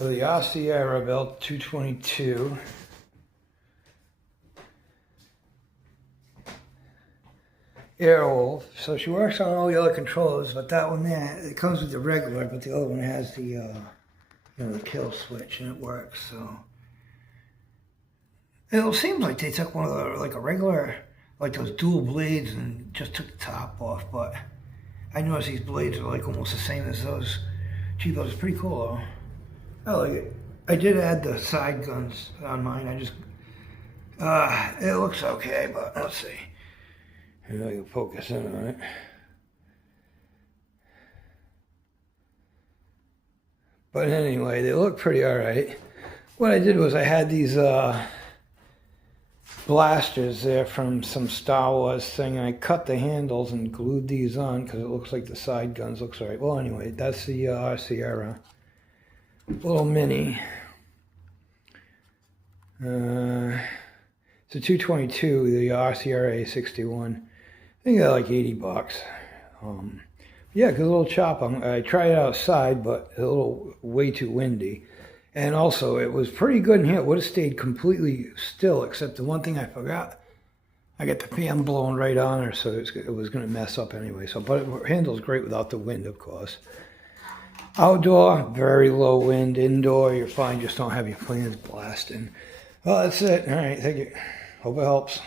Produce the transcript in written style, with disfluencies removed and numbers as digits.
So the AIRWOLF 222. AIRWOLF. So she works on all the other controllers, but that one there, it comes with the regular, but the other one has the, the kill switch, and it works. So it seems like they took one of the, like a regular, like those dual blades, and just took the top off. But I noticed these blades are like almost the same as those cheapos. It's pretty cool though. I like it. I did add the side guns on mine. I just, it looks okay, but let's see. Maybe I can focus in on it. But anyway, they look pretty alright. What I did was I had these blasters there from some Star Wars thing, and I cut the handles and glued these on because it looks like the side guns looks alright. Well, anyway, that's the Sierra little mini. It's a 222, the RCRA 61. I think they're like 80 bucks. Yeah, because a little chop. I tried it outside, but a little way too windy. And also, it was pretty good in here. It would have stayed completely still, except the one thing I forgot. I got the fan blowing right on her, so it was going to mess up anyway. So, but it handles great without the wind, of course. Outdoor, very low wind. Indoor, you're fine. Just don't have your fans blasting. Well, that's it. All right, thank you. Hope it helps.